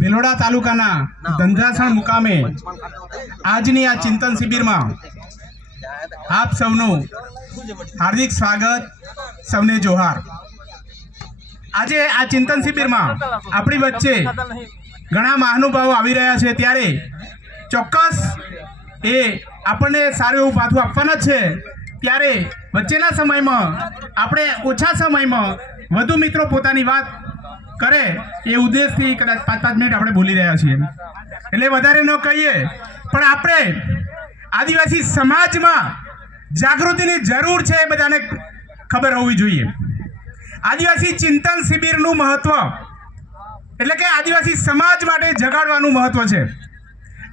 ભિલોડા તાલુકાના ધંધાસણ મુકામે આજની આ ચિંતન શિબિરમાં આપ સૌનું હાર્દિક સ્વાગત, સૌને જોહાર। આજે આ ચિંતન શિબિરમાં આપણી વચ્ચે ઘણા મહાનુભાવો આવી રહ્યા છે, ત્યારે ચોક્કસ એ આપણને સારું એવું પાછું આપવાના છે। ત્યારે વચ્ચેના સમયમાં આપણે ઓછા સમયમાં વધુ મિત્રો પોતાની વાત કરે એ ઉદ્દેશથી કદાચ 5-5 મિનિટ આપણે બોલી રહ્યા છીએ, એટલે વધારે ન કહીએ, પણ આપણે આદિવાસી સમાજમાં જાગૃતિની જરૂર છે એ બધાને ખબર હોવી જોઈએ। આદિવાસી ચિંતન શિબિરનું મહત્વ એટલે કે આદિવાસી સમાજ માટે જગાડવાનું મહત્વ છે।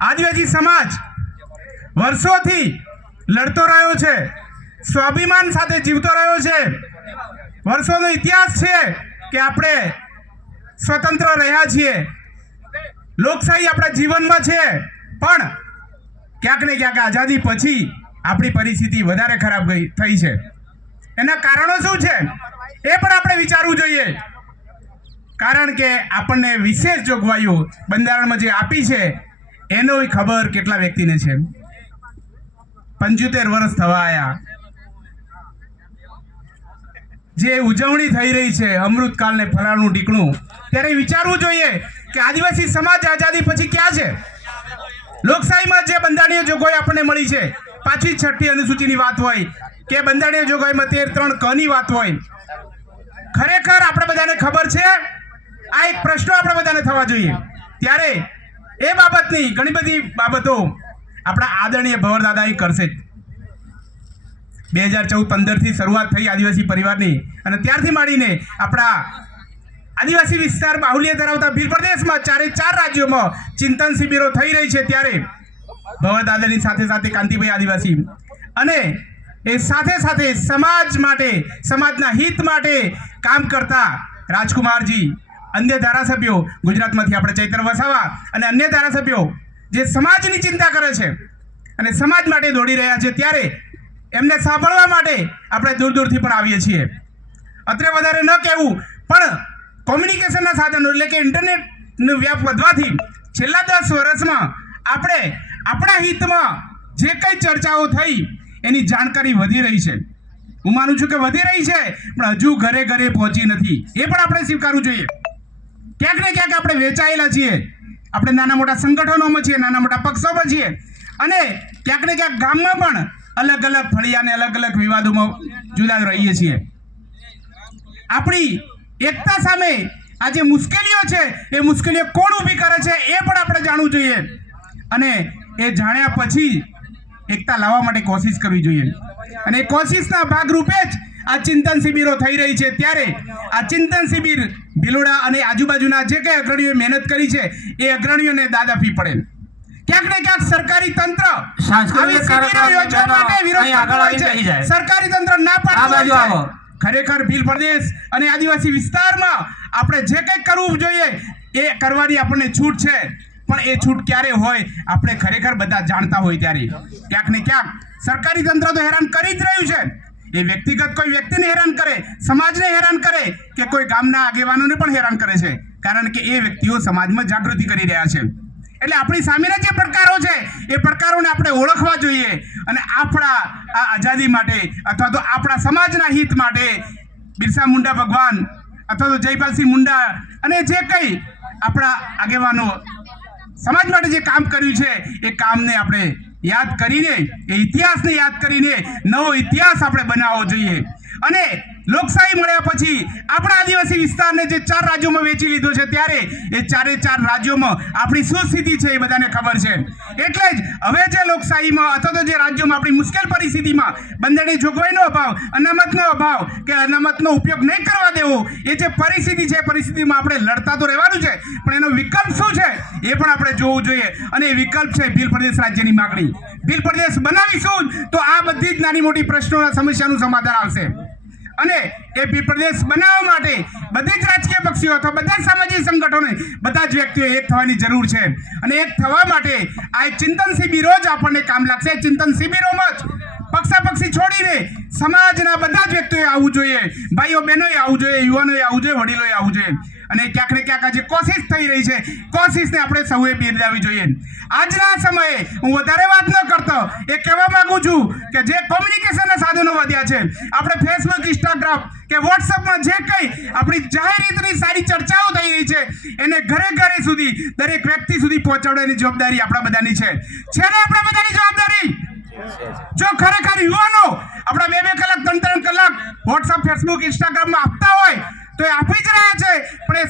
આદિવાસી સમાજ વર્ષોથી લડતો રહ્યો છે, સ્વાભિમાન સાથે જીવતો રહ્યો છે। વર્ષોનો ઇતિહાસ છે કે આપણે સ્વતંત્ર રહ્યા છીએ, લોકશાહી આપણા જીવનમાં છે, પણ ક્યાંક ને ક્યાંક આઝાદી પછી આપણી પરિસ્થિતિ વધારે ખરાબ થઈ છે। એના કારણો શું છે એ પણ આપણે વિચારવું જોઈએ, કારણ કે આપણને વિશેષ જોગવાઈઓ બંધારણમાં જે આપી છે એનો ખબર કેટલા વ્યક્તિને છે। 75 વર્ષ થવા આવ્યા, જે ઉજવણી થઈ રહી છે અમૃતકાલ ને ફલાણું ઢીકણું, ત્યારે વિચારવું જોઈએ કે આદિવાસી સમાજ આઝાદી પછી ક્યાં છે। લોકશાહીમાં જે બંધારણીય જોગવાઈ આપણને મળી છે, 5મી 6ઠી અનુસૂચિની વાત હોય કે બંધારણીય જોગવાઈમાં 13(3) ક ની વાત હોય, ખરેખર આપણે બધાને ખબર છે? આ એક પ્રશ્ન આપણે બધાને થવા જોઈએ। ત્યારે એ બાબતની ઘણી બધી બાબતો આપણા આદરણીય ભવરદાદા કરશે। 2014-15 થી શરૂઆત થઈ આદિવાસી પરિવારની, અને ત્યારથી માંડીને આપણા આદિવાસી વિસ્તાર બાહુલ્ય ધરાવતા ભીલ પ્રદેશમાં 4 રાજ્યોમાં ચિંતન શિબિરો થઈ રહી છે। ત્યારે ભવરદાદાની સાથે સાથે કાંતિભાઈ આદિવાસી અને એ સાથે સાથે સમાજ માટે, સમાજના હિત માટે કામ કરતા રાજકુમારજી, અન્ય ધારાસભ્યો ગુજરાતમાંથી આપણે ચૈત્ર વસાવા અને અન્ય ધારાસભ્યો જે સમાજની ચિંતા કરે છે અને સમાજ માટે દોડી રહ્યા છે, ત્યારે એમને સાંભળવા માટે આપણે દૂર દૂરથી પણ આવીએ છીએ। અત્રે વધારે ન કહેવું, પણ કોમ્યુનિકેશનના સાધનો એટલે કે ઇન્ટરનેટનો વ્યાપ વધવાથી છેલ્લા 10 વર્ષમાં આપણે આપણા હિતમાં જે કંઈ ચર્ચાઓ થઈ એની જાણકારી વધી રહી છે। હું માનું છું કે વધી રહી છે, પણ હજુ ઘરે ઘરે પહોંચી નથી, એ પણ આપણે સ્વીકારવું જોઈએ। ક્યાંક ને ક્યાંક આપણે વેચાયેલા છીએ, આપણે નાના મોટા સંગઠનોમાં છીએ, નાના મોટા પક્ષોમાં છીએ, અને ક્યાંક ને ક્યાંક ગામમાં પણ અલગ અલગ ફળિયાને અલગ અલગ વિવાદોમાં જુદા રહીએ છીએ। આપણી એકતા સામે આ જે મુશ્કેલીઓ છે એ મુશ્કેલીઓ કોણ ઊભી કરે છે એ પણ આપણે જાણવું જોઈએ, અને એ જાણ્યા પછી એકતા લાવવા માટે કોશિશ કરવી જોઈએ। અને એ કોશિશના ભાગરૂપે જ આ ચિંતન શિબિરો થઈ રહી છે। ત્યારે આ ચિંતન શિબિર ભિલોડા અને આજુબાજુના જે કંઈ અગ્રણીઓએ મહેનત કરી છે એ અગ્રણીઓને દાદ આપવી પડે। ક્યાંક ને ક્યાંક સરકારી તંત્ર સરકારી તંત્ર ના પાડતું, ખરેખર ભીલ પ્રદેશ અને આદિવાસી વિસ્તારમાં આપણે જે કંઈ કરવું જોઈએ એ કરવાની આપણને છૂટ છે, પણ એ છૂટ ક્યારે હોય આપણે ખરેખર બધા જાણતા હોય। ત્યારે ક્યાંક ને ક્યાંક સરકારી તંત્ર તો હેરાન કરી જ રહ્યું છે, એ વ્યક્તિગત કોઈ વ્યક્તિને હેરાન કરે, સમાજને હેરાન કરે, કે કોઈ ગામના આગેવાનોને પણ હેરાન કરે છે, કારણ કે એ વ્યક્તિઓ સમાજમાં જાગૃતિ કરી રહ્યા છે। એટલે આપણી સામેના જે પડકારો છે એ પડકારોને આપણે ઓળખવા જોઈએ, અને આપણા આ આઝાદી માટે અથવા તો આપણા સમાજના હિત માટે બિરસા મુંડા ભગવાન અથવા તો જયપાલસિંહ મુંડા અને જે કંઈ આપણા આગેવાનો સમાજ માટે જે કામ કર્યું છે એ કામને આપણે યાદ કરીને, એ ઇતિહાસને યાદ કરીને નવો ઇતિહાસ આપણે બનાવવો જોઈએ। અને લોકશાહી મળ્યા પછી આપણા આદિવાસી વિસ્તારને જે 4 રાજ્યોમાં વેચી લીધો છે, ત્યારે એ 4 રાજ્યોમાં આપણી શું સ્થિતિ છે એ બધાને ખબર છે। એટલે જ હવે જે લોકશાહીમાં અથવા તો જે રાજ્યોમાં આપણી મુશ્કેલ પરિસ્થિતિમાં બંધારણીય જોગવાઈનો અભાવ, અનામતનો અભાવ કે અનામતનો ઉપયોગ નહીં કરવા દેવો, એ જે પરિસ્થિતિ છે એ પરિસ્થિતિમાં આપણે લડતા તો રહેવાનું છે, પણ એનો વિકલ્પ શું છે એ પણ આપણે જોવું જોઈએ। અને એ વિકલ્પ છે ભીલ પ્રદેશ રાજ્યની માગણી। ભીલ પ્રદેશ બનાવીશું તો આ બધી જ નાની મોટી પ્રશ્નોના સમસ્યાનું સમાધાન આવશે। અને એ ભીલ પ્રદેશ બનાવવા માટે બધી જ રાજકીય પક્ષીઓ અથવા બધા જ સામાજિક સંગઠનોને, બધા જ વ્યક્તિઓ એક થવાની જરૂર છે। અને એક થવા માટે આ એક ચિંતન શિબિરો જ આપણને કામ લાગશે। ચિંતન શિબિરોમાં જ પક્ષાપક્ષી છોડીને સમાજના બધા જ વ્યક્તિઓએ આવવું જોઈએ, ભાઈઓ બહેનોએ આવવું જોઈએ, યુવાનોએ આવવું જોઈએ, વડીલોએ આવવું જોઈએ. અને ક્યાંક ને ક્યાંક આજે કોશિશ થઈ રહી છે, કોશિશને આપણે સૌએ બિરદાવવી જોઈએ. આજના સમયે હું વધારે વાત ન કરતો, એ કહેવા માંગુ છું કે જે કોમ્યુનિકેશનના સાધનો વધ્યા છે, આપણે ફેસબુક, ઇન્સ્ટાગ્રામ કે વોટ્સઅપમાં જે કંઈ આપણી જાહેર રીતની સારી ચર્ચાઓ થઈ રહી છે, એને ઘરે ઘરે સુધી દરેક વ્યક્તિ સુધી પહોંચાડવાની જવાબદારી આપણા બધાની છે ને આપણા બધાની જવાબદારી. જો ખરેખર યુવાનો આપણા 2-2 કલાક 3-3 કલાક વોટ્સઅપ, ફેસબુક, ઇન્સ્ટાગ્રામમાં આપતા હોય તો એ આપી જ રહ્યા છે, પણ એ